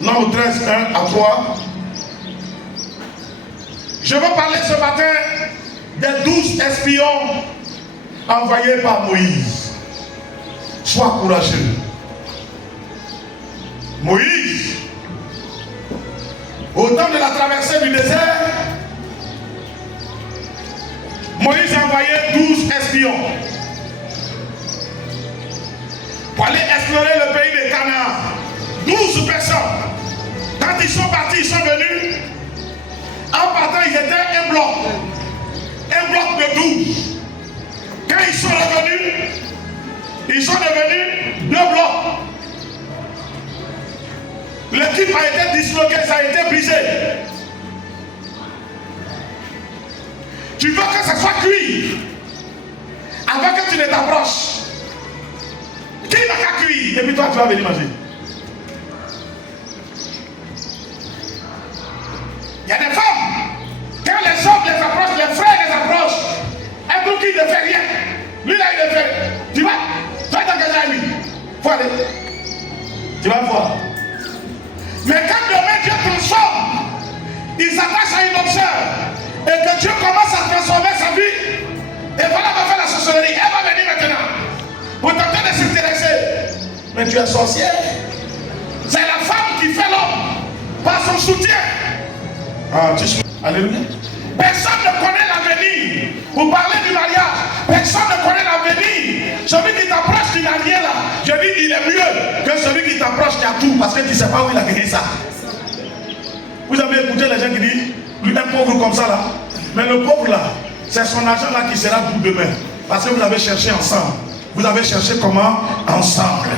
Nombre 13, 1 à 3. Je veux parler ce matin des 12 espions envoyés par Moïse. Sois courageux. Moïse, au temps de la traversée du désert, Moïse a envoyé 12 espions pour aller explorer le pays de Canaan. 12 personnes. Quand ils sont partis, ils sont venus. En partant, ils étaient un bloc. Un bloc de 12. Quand ils sont revenus, ils sont devenus 2 blocs. L'équipe a été disloquée, ça a été brisé. Tu veux que ça soit cuit avant que tu ne t'approches. Qui n'a qu'à cuire? Et puis toi, tu vas venir manger. Il y a des femmes, quand les hommes les approchent, les frères les approchent, un truc qui ne fait rien. Lui là, il le fait. Tu vas t'engager à lui. Faut aller. Tu vas voir. Mais quand demain Dieu transforme, il s'attache à une autre sœur, et que Dieu commence à transformer sa vie, et voilà, va faire la sorcellerie. Elle va venir maintenant pour tenter de s'intéresser. Mais tu es sorcière. C'est la femme qui fait l'homme par son soutien. Ah, alléluia. Personne ne connaît l'avenir. Vous parlez du mariage, personne ne connaît l'avenir. Celui qui t'approche, qui n'a rien là, je dis, il est mieux que celui qui t'approche qui a tout, parce que tu ne sais pas où il a gagné ça. Vous avez écouté les gens qui disent, lui un pauvre comme ça là, mais le pauvre là, c'est son argent là qui sera tout demain. Parce que vous avez cherché ensemble. Vous avez cherché comment? Ensemble.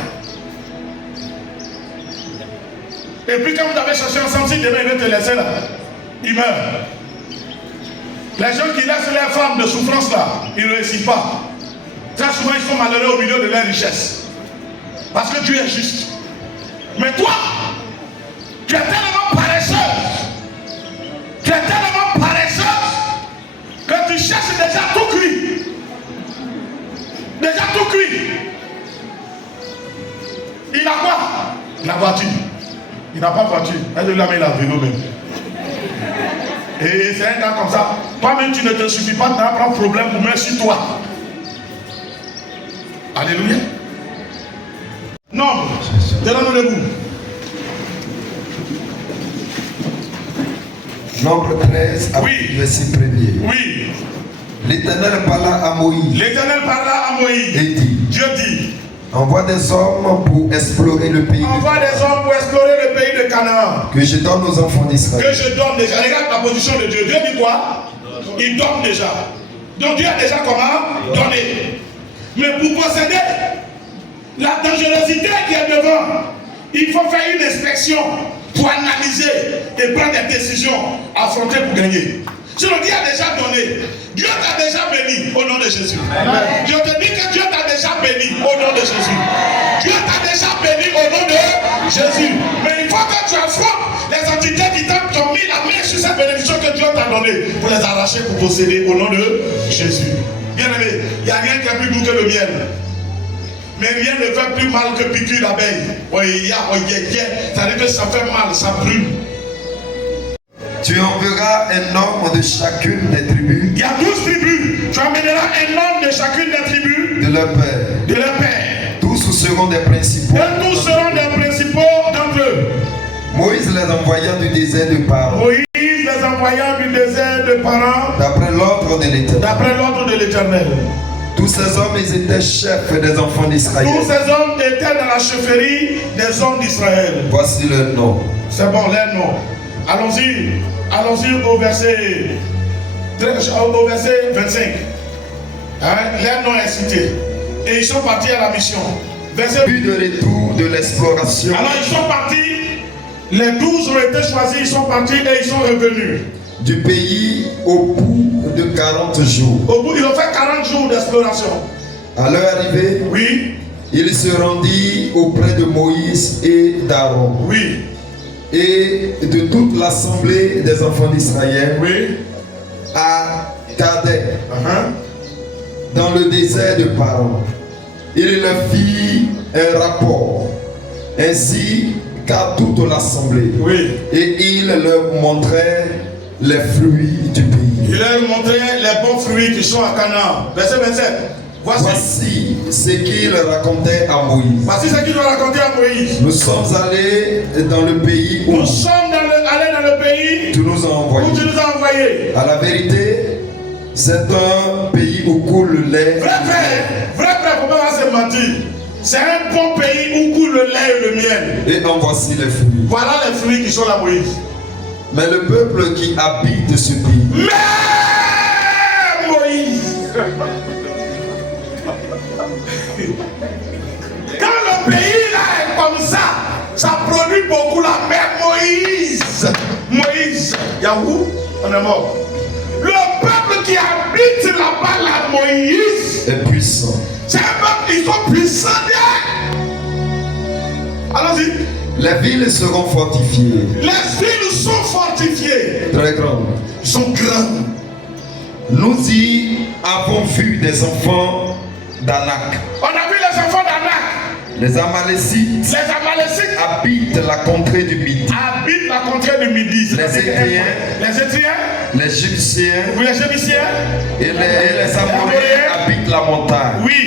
Et puis quand vous avez cherché ensemble, si demain il veut te laisser là, il meurt. Les gens qui laissent leurs femmes de souffrance là, ils ne réussissent pas. Très souvent ils sont malheureux au milieu de leur richesse. Parce que Dieu est juste. Mais toi, tu es tellement paresseuse. Tu es tellement paresseuse que tu cherches déjà tout cuit. Déjà tout cuit. Il a quoi? La voiture. Il n'a pas de voiture. Elle lui a mis la vélo même. Et c'est un gars comme ça. Toi-même, tu ne te suffis pas d'avoir un problème pour mettre sur toi. Alléluia. Non, tenons-nous debout. Nombre 13, oui. Verset 1er. Oui. L'Éternel parla à Moïse. L'Éternel parla à Moïse. Et dit. Dieu dit. Envoie des hommes pour explorer le pays. Envoie des hommes pour explorer le pays de Canaan. Que je donne aux enfants d'Israël. Que je donne déjà. Regarde la position de Dieu. Dieu dit quoi? Il donne déjà. Donc Dieu a déjà comment? Donné. Mais pour posséder la dangerosité qui est devant, il faut faire une inspection pour analyser et prendre des décisions, affronter pour gagner. Sinon Dieu a déjà donné. Dieu t'a déjà béni au nom de Jésus. Amen. Je te dis que Dieu t'a déjà béni au nom de Jésus. Dieu t'a déjà béni au nom de Jésus. Mais il faut que tu affrontes les entités qui t'ont mis la main sur cette bénédiction que Dieu t'a donnée pour les arracher, pour posséder au nom de Jésus. Bien aimé, il n'y a rien qui est plus doux que le miel. Mais rien ne fait plus mal que piquer l'abeille. Ça veut dire que ça fait mal, ça brûle. Tu enverras un homme de chacune des tribus. Il y a 12 tribus. Tu emmèneras un homme de chacune des tribus. De leur père. De leur père. Tous seront des principaux. Et tous seront des principaux d'entre eux. Moïse les envoya du désert de Paran. Moïse les envoya du désert de Paran. D'après l'ordre de l'Éternel. D'après l'ordre de l'Éternel. Tous ces hommes, ils étaient chefs des enfants d'Israël. Tous ces hommes étaient dans la chefferie des hommes d'Israël. Voici leur nom. C'est bon, leur nom. Allons-y. Allons-y au verset 25. Hein? Leur nom est cité. Et ils sont partis à la mission. Verset... Puis de retour de l'exploration. Alors ils sont partis. Les 12 ont été choisis. Ils sont partis et ils sont revenus. Du pays au bout de 40 jours. Au bout, ils ont fait 40 jours d'exploration. À leur arrivée, oui. Il se rendit auprès de Moïse et d'Aaron. Oui. Et de toute l'assemblée des enfants d'Israël. Oui. À Kadès. dans le désert de Paran. Il leur fit un rapport, ainsi qu'à toute l'assemblée. Oui. Et il leur montrait les fruits du pays. Il leur montrait les bons fruits qui sont à Canaan. Verset 27. Voici ce qu'il racontait à Moïse. Voici ce qu'il racontait à Moïse. Nous sommes allés dans le pays où nous sommes allés dans le pays tu nous as envoyés. où tu nous as envoyés. À la vérité, c'est un pays où coule le lait. Vrai frère, faut pas se mentir. C'est un bon pays où coule le lait et le miel. Et en voici les fruits. Voilà les fruits qui sont là, Moïse. Mais le peuple qui habite ce pays. Mais Moïse. Quand le pays là est comme ça produit beaucoup la mer. Moïse, Yahoo, on est mort. Le peuple qui habite là-bas, là, Moïse, est puissant. C'est un peuple, ils sont puissants. Allons-y. Les villes seront fortifiées. Les villes sont fortifiées. Très grandes. Ils sont grandes. Nous y avons vu des enfants d'Anak. On a vu les enfants d'Anak. Les Amalécites habitent la contrée du Midi. Habitent la contrée du Midi. Les Éthiopiens. Les Éthiopiens. Les Égyptiens. Oui, les Égyptiens. Et les Amoréens habitent la montagne. Oui.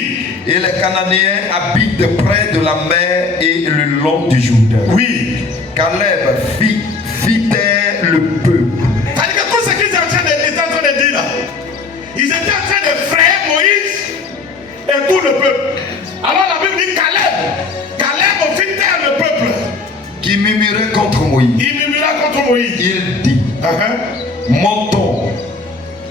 Et les Cananéens habitent près de la mer et le long du Jourdain. Oui. Caleb fit taire le peuple. C'est-à-dire que tout ce qu'ils étaient en train de dire là, ils étaient en train de frayer Moïse et tout le peuple. Alors la Bible dit Caleb fit taire le peuple. Qui murmurait contre Moïse. Il murmura contre Moïse. Il dit, montons,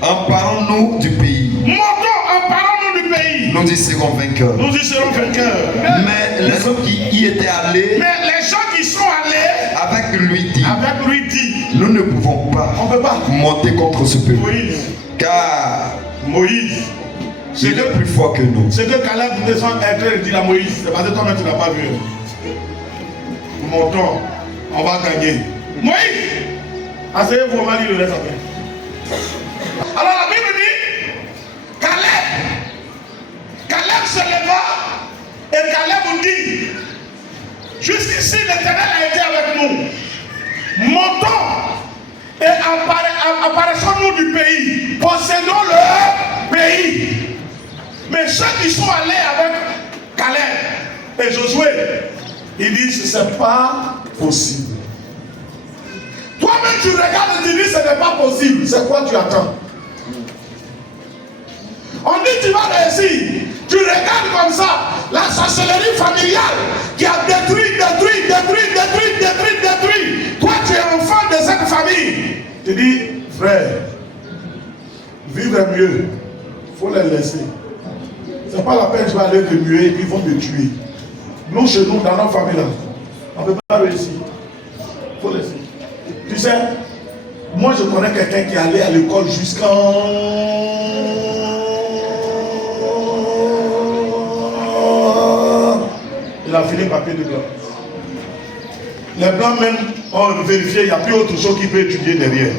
emparons-nous du pays. Montons, emparons-nous du pays. Nous y serons vainqueurs. Nous y serons vainqueurs. Mais les hommes qui y étaient allés, mais les gens qui sont allés avec lui dit, nous ne pouvons pas, monter contre ce peuple. Moïse. Car Moïse, il est plus fort que nous. C'est que Caleb descend et dit à Moïse, c'est parce que toi-même tu n'as pas vu. Montons, on va gagner. Moïse, asseyez-vous, on va lire le reste après. Alors la Bible dit, Caleb se leva et Caleb dit, jusqu'ici l'Éternel a été avec nous. Montons et apparaissons-nous du pays. Possédons le pays. Mais ceux qui sont allés avec Caleb et Josué, ils disent c'est pas possible. Toi-même tu regardes et tu dis ce n'est pas possible. C'est quoi tu attends? On dit tu vas réussir. Tu regardes comme ça la sorcellerie familiale qui a détruit. Toi tu es enfant de cette famille. Tu dis frère, vivre mieux. Il faut les laisser. C'est pas la peine tu vas aller remuer et puis ils vont te tuer. Nous, chez nous, dans notre famille, là, on ne peut pas réussir. Il faut laisser. Tu sais, moi, je connais quelqu'un qui est allé à l'école jusqu'en... Il a fini papier de blanc. Les blancs même ont vérifié, il n'y a plus autre chose qui peut étudier derrière.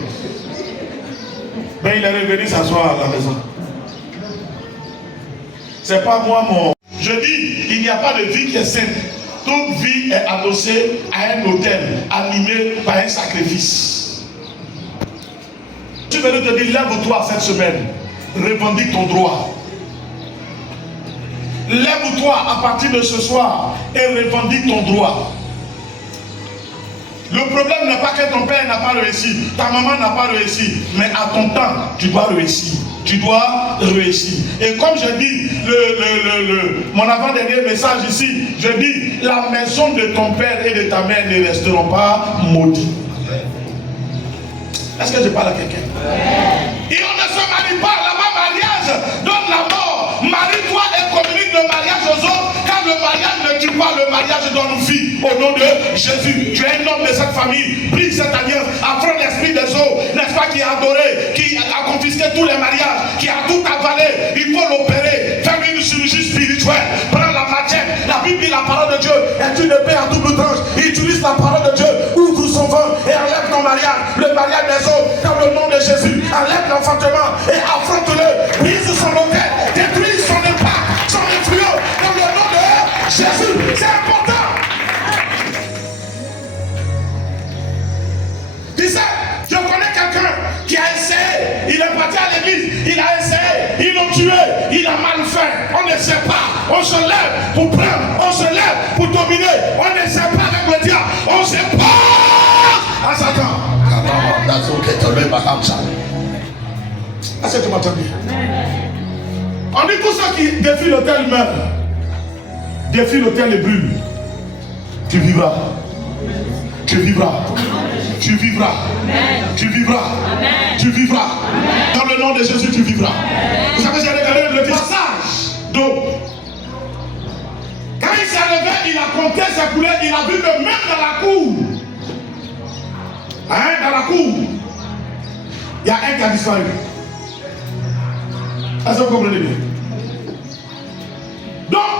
Mais il est revenu s'asseoir à la maison. C'est pas moi mon... Je dis, il n'y a pas de vie qui est sainte. Toute vie est adossée à un autel animé par un sacrifice. Je vais te dire, lève-toi cette semaine. Revendique ton droit. Lève-toi à partir de ce soir et revendique ton droit. Le problème n'est pas que ton père n'a pas réussi, ta maman n'a pas réussi, mais à ton temps, tu dois réussir. Tu dois réussir. Et comme je dis, mon avant-dernier message ici, je dis, la maison de ton père et de ta mère ne resteront pas maudites. Est-ce que je parle à quelqu'un? Et on ne se marie pas, là-bas, mariage donne la mort. Marie-toi et communique le mariage aux autres. Quand le mariage ne tue pas, le mariage donne vie. Au nom de Jésus, tu es un homme de cette famille. Prie cette alliance, affronte l'esprit des eaux, n'est-ce pas, qui a adoré, qui a confisqué tous les mariages, qui a tout avalé. Il faut l'opérer, faire une chirurgie spirituelle. Prends la matière. La Bible dit la parole de Dieu est une épée à double tranche. Il utilise la parole de Dieu, ouvre son ventre et enlève ton mariage. Le mariage des eaux, dans le nom de Jésus. Enlève l'enfantement et affronte-le. Brise son autel, détruis se lève pour prendre, on se lève pour dominer. On ne sait pas avec le diable, on se porte à Satan. Est-ce que tu m'entends bien? On dit tous ceux qui défient l'autel meurent, défient l'autel et brûlent. Tu vivras. Tu vivras. Tu vivras. Tu vivras. Tu vivras. Dans le nom de Jésus, tu vivras. Vous savez, j'ai regardé le passage. Donc, quand il s'est levé, il a compté ses poulets, il a vu que même dans la cour, dans la cour, il y a un qui a disparu. Est-ce que vous comprenez bien? Donc,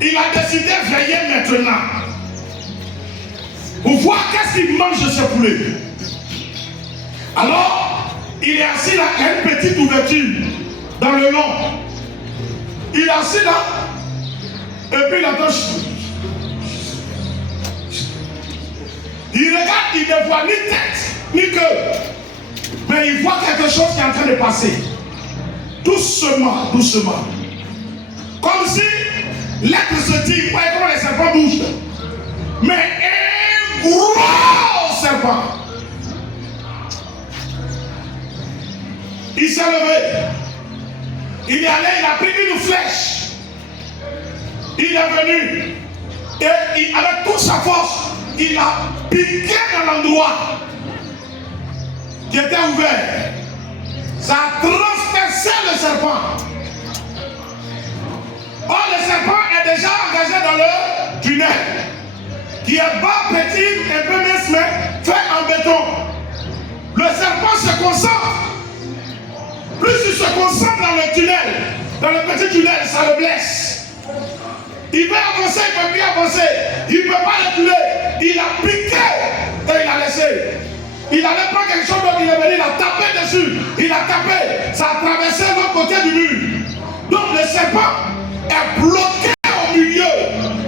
il a décidé de veiller maintenant pour voir qu'est-ce qu'il mange de ce poulet. Alors, il est assis là, à une petite ouverture dans le long. Il est assis là, et puis il attend. Il regarde, il ne voit ni tête, ni cœur. Mais il voit quelque chose qui est en train de passer. Doucement, doucement. Comme si l'être se dit, voyez comment les serpents bougent. Mais un gros serpent. Il s'est levé. Il est allé, il a pris une flèche. Il est venu. Et avec toute sa force, il a piqué dans l'endroit qui était ouvert. Ça a transpercé le serpent. Or, le serpent est déjà engagé dans le tunnel, qui est bas, petit, un peu mince, mais fait en béton. Le serpent se concentre. Plus il se concentre dans le tunnel, dans le petit tunnel, ça le blesse. Il veut avancer, il ne peut plus avancer. Il ne peut pas le tuer. Il a piqué et il a laissé. Il allait prendre quelque chose d'autre, il est venu, il a tapé dessus. Il a tapé. Ça a traversé l'autre côté du mur. Donc le serpent est bloqué au milieu.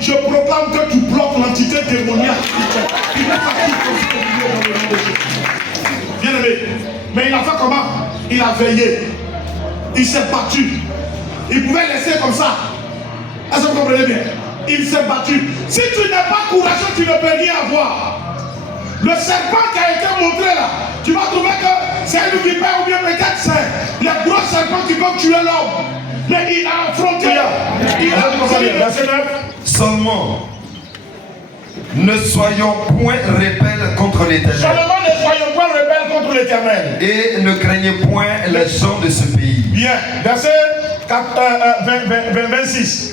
Je proclame que tu bloques l'entité démoniaque qui n'est pas bien aimé. Mais il a fait comment? Il a veillé. Il s'est battu. Il pouvait laisser comme ça. Est-ce que vous comprenez bien? Il s'est battu. Si tu n'es pas courageux, tu ne peux rien avoir. Le serpent qui a été montré là, tu vas trouver que c'est une vipère ou bien peut-être c'est les gros serpents qui peuvent tuer l'homme. Mais il a affronté. Verset 9. Seulement, ne soyons point rebelles contre l'Éternel. Seulement ne soyons point rebelles contre l'Éternel. Et ne craignez point les gens de ce pays. Bien. Verset 26.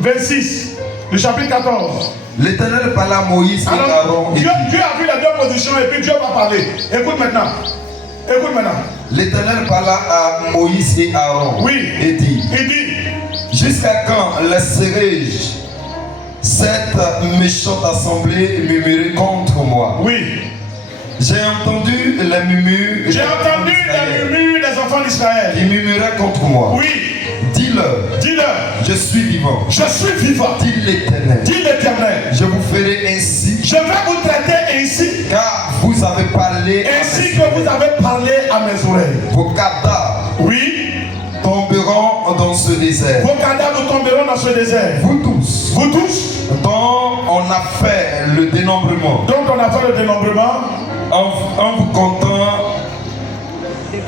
26. Le chapitre 14. L'Éternel parla à Moïse et alors, Aaron. Dieu a vu les deux positions et puis Dieu va parler. Écoute maintenant. Écoute maintenant. L'Éternel parla à Moïse et Aaron. Oui. Et dit. Il dit. Jusqu'à quand laisserai-je cette méchante assemblée murmurer contre moi? Oui. J'ai entendu les murmures. J'ai entendu les murmures des enfants d'Israël. Ils murmuraient contre moi. Oui. Dis-leur. Dis-leur. Je suis vivant. Je suis vivant. Dis l'Éternel. Dis l'Éternel. Je vous ferai ainsi. Je vais vous traiter ainsi. Car vous avez parlé. Ainsi que vous avez parlé à mes oreilles. Vos cadavres. Oui. Tomberont dans ce désert. Vos cadavres tomberont dans ce désert. Vous tous. Vous tous. Dont on a fait le dénombrement. Donc on a fait le dénombrement. En vous comptant.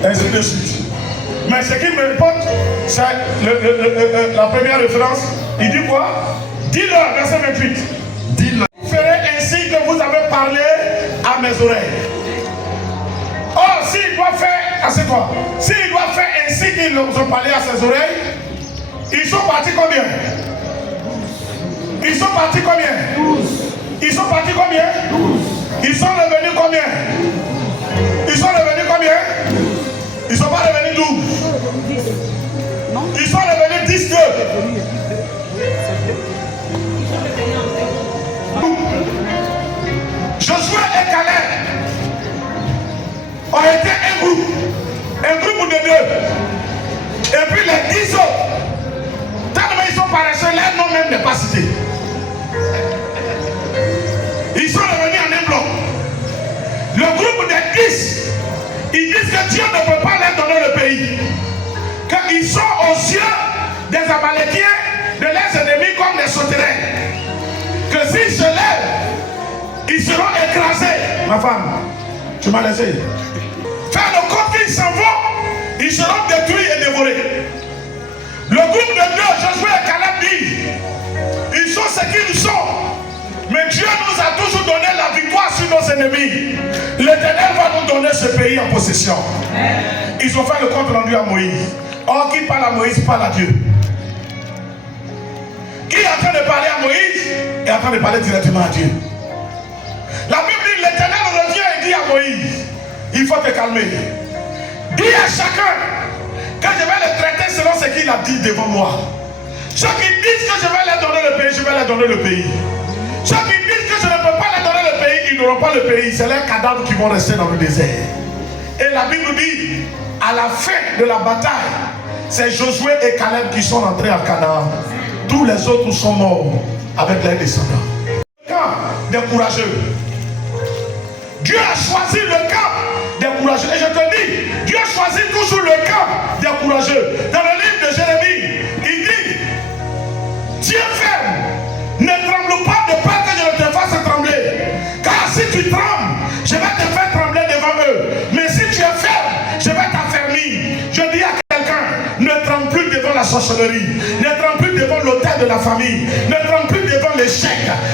Ainsi de suite. Mais ce qui me importe, c'est la première référence. Il dit quoi? Dis-leur, verset 28. Dis-leur. Vous ferez ainsi que vous avez parlé à mes oreilles. Or, s'il doit faire, assieds-toi. S'il doit faire ainsi qu'ils ont parlé à ses oreilles, ils sont partis combien? Ils sont partis combien? 12. Ils sont partis combien? 12. Ils sont revenus combien? Ils sont revenus combien? Ils ne sont pas revenus 12. Ils sont revenus 10 2. Josué et Caleb ont été un groupe de 2. Et puis les 10 autres, tellement ils sont paresseux, leur nom même n'est pas cité. Ils sont revenus en un bloc. Le groupe des 10, ils disent que Dieu ne peut pas leur donner le pays. Qu'ils sont aux yeux des Amalékiens de leurs ennemis comme des sauterelles. Que s'ils se lèvent, ils seront écrasés. Ma femme, tu m'as laissé. Faire le compte qu'ils s'en vont, ils seront détruits et dévorés. Le groupe de Dieu, Josué et Caleb disent, ils sont ce qu'ils sont. Mais Dieu nous a toujours donné la victoire sur nos ennemis. L'Éternel va nous donner ce pays en possession. Ils ont fait le compte rendu à Moïse. Or, qui parle à Moïse, parle à Dieu. Qui est en train de parler à Moïse est en train de parler directement à Dieu. La Bible dit, l'Éternel revient et dit à Moïse, il faut te calmer. Dis à chacun que je vais le traiter selon ce qu'il a dit devant moi. Ceux qui disent que je vais leur donner le pays, je vais leur donner le pays. Ceux qui disent que je ne peux pas leur donner le pays, ils n'auront pas le pays. C'est leurs cadavres qui vont rester dans le désert. Et la Bible dit, à la fin de la bataille, c'est Josué et Caleb qui sont entrés à Canaan. Tous les autres sont morts avec leurs descendants. Le camp des courageux. Dieu a choisi le camp des courageux. Et je te dis, Dieu choisit toujours le camp des courageux. Dans le livre de Jérémie, il dit, tiens ferme, ne tremble pas de peur que je ne te fasse trembler. Car si tu trembles, je vais te faire trembler devant eux. Mais si tu es ferme, je vais t'affermir. Je dis à quelqu'un, ne tremble plus devant la sorcellerie. Ne tremble plus devant l'autel de la famille. Ne tremble plus devant l'échec.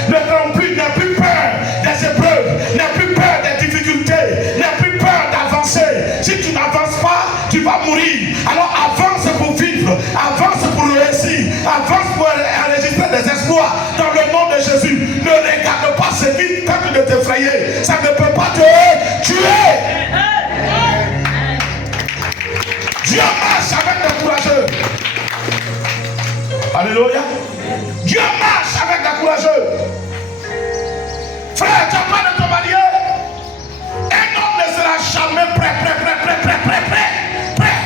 Ne tremble plus, n'aie plus peur des épreuves. N'aie plus peur des difficultés. N'aie plus peur d'avancer. Si tu n'avances pas, tu vas mourir. Alors avance pour vivre. Avance pour réussir. Avance pour enregistrer des exploits dans le nom de Jésus. Ne regarde pas ce qui tente de t'effrayer. Ça ne peut pas te tuer. Dieu marche avec des courageux. Alléluia. Dieu marche avec des courageux. Frère, tu n'as pas de te marier. Un homme ne sera jamais prêt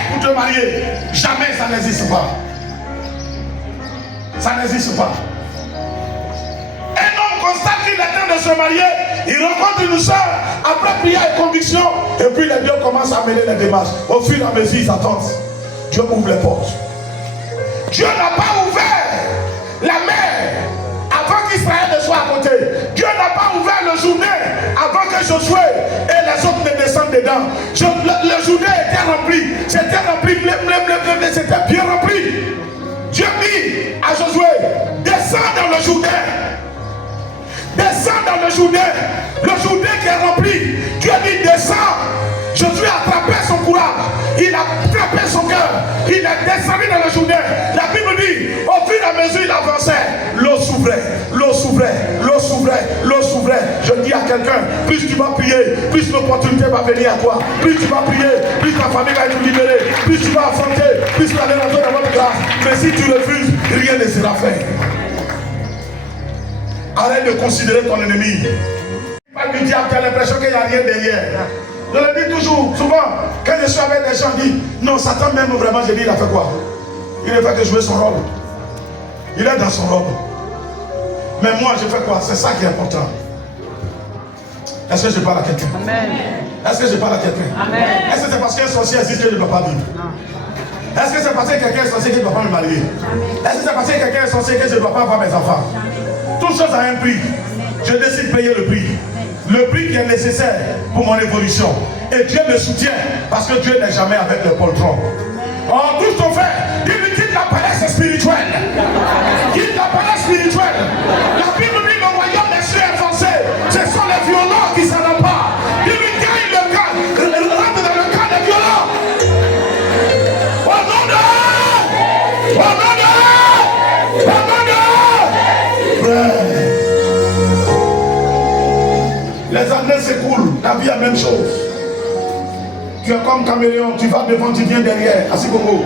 pour te marier. Jamais, ça n'existe pas. Ça n'existe pas. Un homme constate qu'il est temps de se marier. Il rencontre une soeur, après prière et conviction, et puis les deux commencent à mêler les démarches. Au fur et à mesure, ils attendent. Dieu ouvre les portes. Dieu n'a pas ouvert la mer avant qu'Israël ne soit à côté. Dieu n'a pas ouvert le Jourdain avant que Josué et les autres ne descendent dedans. Le Jourdain était rempli. C'était rempli, c'était bien rempli. Dieu dit à Josué, descends dans le Jourdain. Descends dans le Jourdain. Le Jourdain qui est rempli. Dieu dit descends. Josué a attrapé son courage. Il a attrapé son cœur. Il est descendu dans le Jourdain. La Bible dit, au fur et à mesure il avançait, l'eau s'ouvrait, l'eau s'ouvrait, l'eau s'ouvrait, l'eau s'ouvrait. Je dis à quelqu'un, plus tu vas prier, plus l'opportunité va venir à toi. Plus tu vas prier, plus ta famille va être libérée. Plus tu vas affronter, plus tu vas aller rentrer dans votre grâce. Mais si tu refuses, rien ne sera fait. Arrête de considérer ton ennemi. Pas du diable, tu as l'impression qu'il n'y a rien derrière. Je le dis toujours, souvent, quand je suis avec des gens, je dis, non, Satan même vraiment, je dis, il a fait quoi? Il ne fait que jouer son rôle. Il est dans son rôle. Mais moi, je fais quoi? C'est ça qui est important. Est-ce que je parle à quelqu'un? Est-ce que je parle à quelqu'un? Est-ce que c'est parce qu'un sorcier existe que je ne dois pas vivre? Est-ce que c'est parce que quelqu'un est sorcier que je ne dois pas me marier? Est-ce que c'est parce que quelqu'un est sorcier que je ne dois pas avoir mes enfants? Toute chose a un prix. Je décide de payer le prix. Le prix qui est nécessaire pour mon évolution. Et Dieu me soutient parce que Dieu n'est jamais avec le poltron. Oh, tout ce qu'on fait, il quitte la palais spirituelle. Quitte la palais spirituelle. La Bible dit le royaume des cieux est forcé. Ce sont les violents qui s'en emparent. Il lui gagne le camp, rentre dans le camp des violents. Au nom de, au nom de, au nom de. Frère. Les années s'écoulent, la vie est la même chose. Tu es comme caméléon, tu vas devant, tu viens derrière. Assis Congo,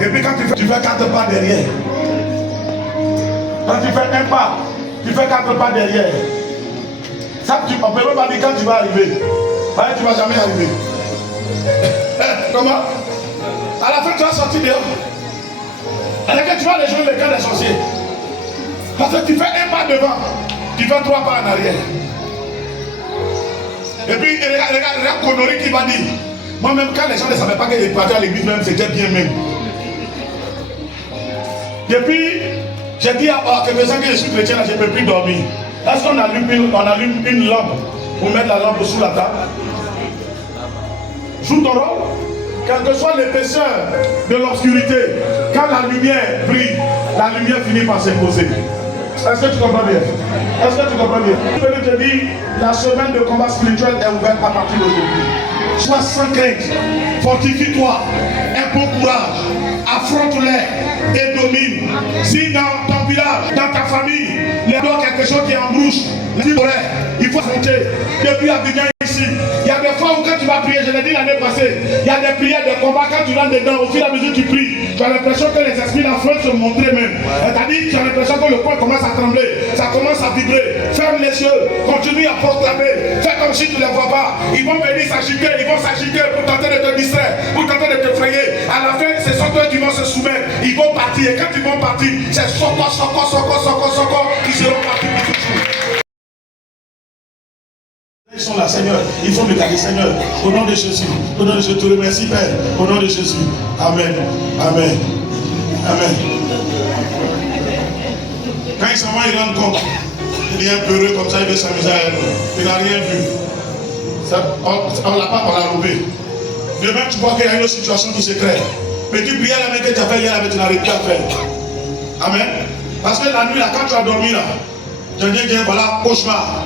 et puis quand tu fais 4 pas derrière. Quand tu fais un pas, tu fais 4 pas derrière. Ça, on ne peut même pas dire quand tu vas arriver. Tu ne vas jamais arriver. Comment? À la fin, tu vas sortir dehors. Alors que tu vas rejoindre le camp des sorciers. Parce que tu fais un pas devant. Tu fais 3 pas en arrière. Et puis, regarde Konori qui va dire, moi-même, quand les gens ne savaient pas que les partaient à l'église, même, c'était bien même. Depuis, j'ai dit à quelques-uns que je suis chrétien, là, je ne peux plus dormir. Est-ce qu'on allume une lampe pour mettre la lampe sous la table? Joue ton rôle. Quelle que soit l'épaisseur de l'obscurité, quand la lumière brille, la lumière finit par s'imposer. Est-ce que tu comprends bien? Est-ce que tu comprends bien? Je peux te dire, la semaine de combat spirituel est ouverte à partir d'aujourd'hui. Sois sans crainte, fortifie-toi, aie bon courage, affronte-les et domine. Si dans ton village, dans ta famille, il y a quelque chose qui est en bouche, il faut affronter. Depuis Abidjan ici, il y a des fois où quand tu vas prier, je l'ai dit l'année passée, il y a des prières de combat, quand tu rentres dedans, au fur et à mesure que tu pries, tu as l'impression que les esprits d'enfants se montrer même. C'est-à-dire tu as l'impression que le corps commence à trembler, ça commence à vibrer. Ferme les yeux, continue à proclamer, fais comme si tu ne les vois pas. Ils vont venir s'agiter, pour tenter de te distraire, pour tenter de te frayer. À la fin, ce sont eux qui vont se soumettre. Ils vont partir, et quand ils vont partir, c'est Soko qui seront partis pour toujours. Ils sont là, Seigneur. Il faut me garder, Seigneur. Au nom de Jésus. Au nom de Jésus. Je te remercie, Père. Au nom de Jésus. Amen. Amen. Amen. Quand il s'en va, il rend compte. Il est un peu heureux comme ça, il veut s'amuser à elle. Il n'a rien vu. On ne l'a pas, on l'a loupé. Demain, tu vois qu'il y a une autre situation qui se crée. Mais tu prières la main que tu as fait hier, mais tu n'arrives plus à faire. Amen. Parce que la nuit, là, quand tu as dormi, là, tu as dit, voilà, cauchemar.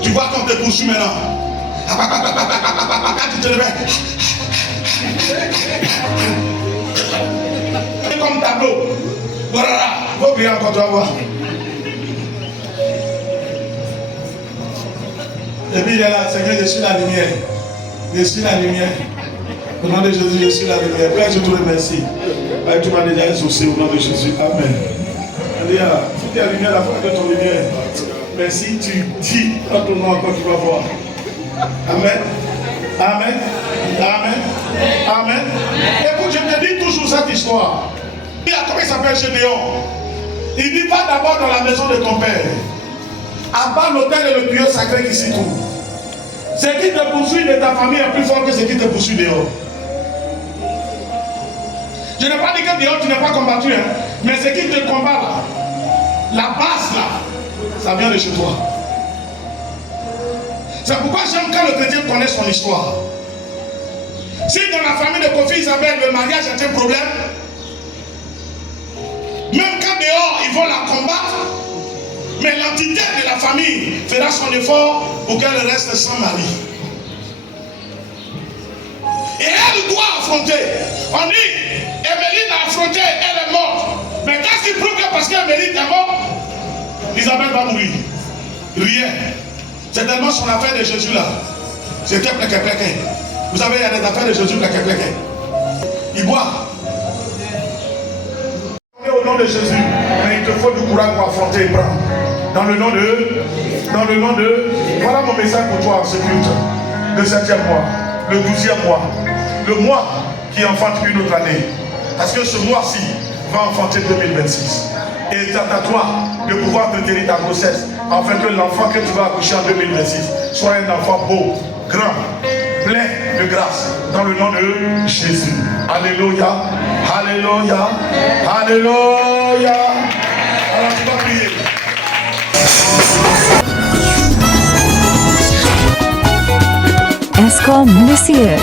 Tu vois qu'on te poursuit maintenant. Quand tu te réveilles. C'est comme tableau. Voilà, il faut prier encore, tu vas voir. Et puis il est là, Seigneur, je suis la lumière. Je suis la lumière. Au nom de Jésus, je suis la lumière. Père, je te remercie. Tu m'as déjà exaucé au nom de Jésus. Amen. Alléluia. Si tu es la lumière, la foi de ton lumière. Mais si tu dis dans ton nom encore, tu vas voir. Amen. Amen. Amen. Amen. Écoute, je te dis toujours cette histoire. Comment il s'appelle Gédéon? Il dit, va d'abord dans la maison de ton père. Abat l'autel et le puits sacré qui s'y trouve. Ce qui te poursuit de ta famille est plus fort que ce qui te poursuit dehors. Je n'ai pas dit que dehors tu n'es pas combattu, hein, mais ce qui te combat là, la base là, ça vient de chez toi. C'est pourquoi j'aime quand le chrétien connaît son histoire. Si dans la famille de Kofi Isabelle, le mariage est un problème, même quand dehors ils vont la combattre, mais l'entité de la famille fera son effort pour qu'elle reste sans mari. Et elle doit affronter. On dit, Emeline a affronté, elle est morte. Mais qu'est-ce qui prouve que parce qu'Emeline est morte, Isabelle va mourir? Rien. C'est tellement son affaire de Jésus là. C'était plein. Vous savez, il y a des affaires de Jésus plein. Il boit. Au nom de Jésus, mais il te faut du courage pour affronter et prendre. Dans le nom de. Voilà mon message pour toi en ce culte. Le 7e mois, le 12e mois, le mois qui enfante une autre année. Parce que ce mois-ci va enfanter 2026. Et c'est à toi de pouvoir te tenir ta grossesse, afin que l'enfant que tu vas accoucher en 2026 soit un enfant beau, grand, plein de grâce, dans le nom de Jésus. Alléluia, alléluia, alléluia. Alors tu vas prier. Escom Monsieur.